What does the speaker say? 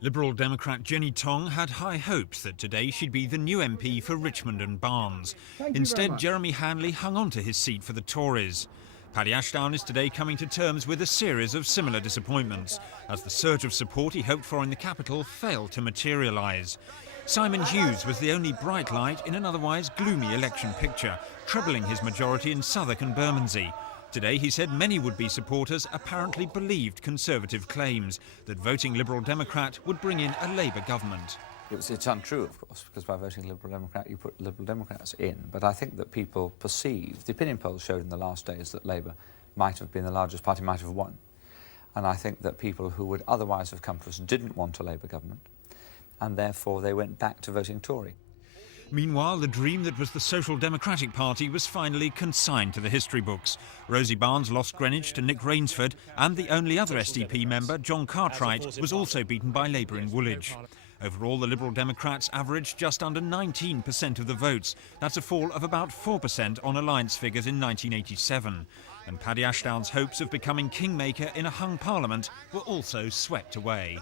Liberal Democrat Jenny Tong had high hopes that today she'd be the new MP for Richmond and Barnes. Instead, Jeremy Hanley hung on to his seat for the Tories. Paddy Ashdown is today coming to terms with a series of similar disappointments, as the surge of support he hoped for in the capital failed to materialise. Simon Hughes was the only bright light in an otherwise gloomy election picture, trebling his majority in Southwark and Bermondsey. Today, he said many would-be supporters apparently believed Conservative claims that voting Liberal Democrat would bring in a Labour government. It's untrue, of course, because by voting Liberal Democrat, you put Liberal Democrats in. But I think that people perceive, the opinion polls showed in the last days that Labour might have been the largest party, might have won. And I think that people who would otherwise have come to us didn't want a Labour government, and therefore they went back to voting Tory. Meanwhile, the dream that was the Social Democratic Party was finally consigned to the history books. Rosie Barnes lost Greenwich to Nick Rainsford, and the only other SDP member, John Cartwright, was also beaten by Labour in Woolwich. Overall, the Liberal Democrats averaged just under 19% of the votes. That's a fall of about 4% on alliance figures in 1987. And Paddy Ashdown's hopes of becoming kingmaker in a hung parliament were also swept away.